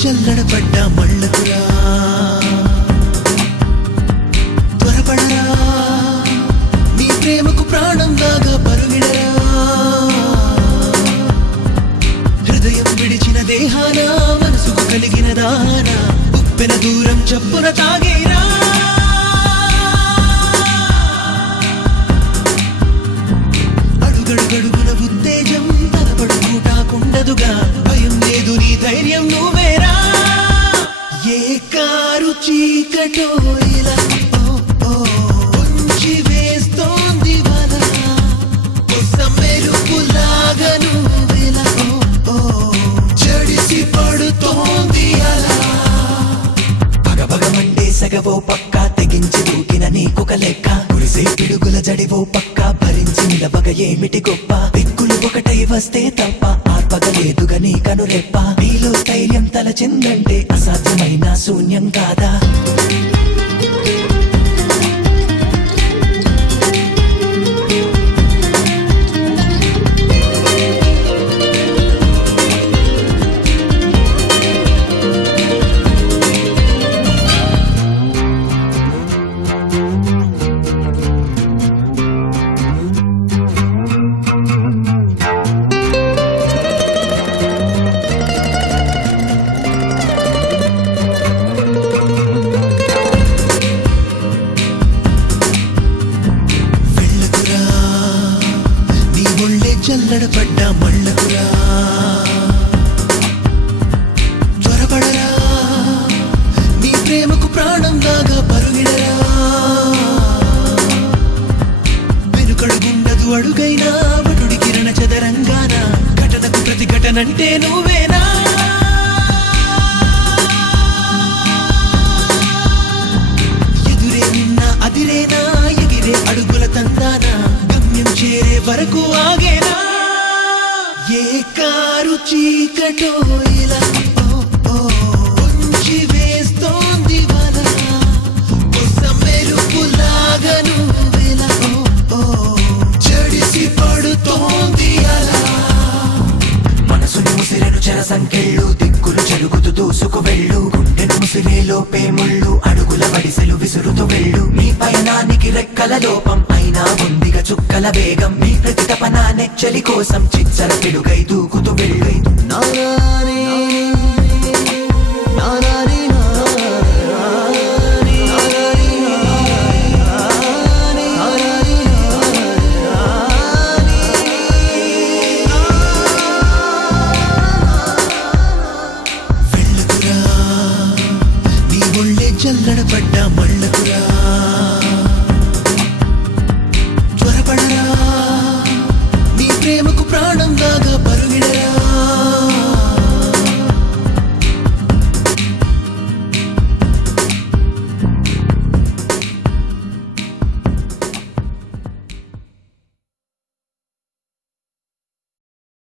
చల్లడపడ్డ మళ్ళకురా త్వరపడరా నీ ప్రేమకు ప్రాణం దాగా పరుగిడరా హృదయం విడిచిన దేహాన మనసుకు కలిగిన దాన ఉప్పెన దూరం చప్పున తాగేరా అడుగడుగడుగున ఉత్తేజం తలపడుకుంటాకుండదుగా భయం లేదు నీ ధైర్యం నువ్వేరా ఏ కారు చీకటో ఇలా ఉంచి వేస్తోంది వల మెరుపులాగా నువ్వెలా చెడిసి పడుతోంది అలా పగపగమంటే సగవో పక్క తెగించి దూకిన నీకొక లెక్క కురిసే పిడుగుల జడివో పక్క భరించి నిలబగ ఏమిటి గొప్ప దిక్కులు ఒకటై వస్తే తప్ప ఆర్పగలేదుగా నీ కనురెప్ప నీలో స్థైర్యం తలచిందంటే అసాధ్యమైన శూన్యం కాదా చల్లడపడ్డ మళ్ళకురా త్వరపడరా నీ ప్రేమకు ప్రాణం దాగా పరుగిడరా వెనుకడుగుండదు అడుగైనా వటుడి కిరణ చదరంగాన ఘటనకు ప్రతిఘటనంటే నువ్వేనా ఎదురే నిన్న అదిరేనా ఎగిరే అడుగుల తందానా గమ్యం చేరే వరకు ఆగేనా ఏ కారు చీకటో ఇలా ఉంచి వేస్తోంది వల మెరుపులాగా నువ్వెలా చెడిసి పడుతోంది అలా మనసుని ముసిరెను చెర సంకెళ్ళు దిక్కులు చెరుగుతూ దూసుకు వెళ్ళు గుండెను ముసిరేలో పేముళ్ళు అడుగుల వడిసెలు విసురుతూ వెళ్ళు నీ పయనానికి రెక్కల లోపం అయినా ఉందిగా చుక్కల వేగం నీ ప్రతితపన నెచ్చలి కోసం చిచ్చర పిడుగై దూకుతూ వెళ్ళు నారాని నారాని చల్లడపడ్డ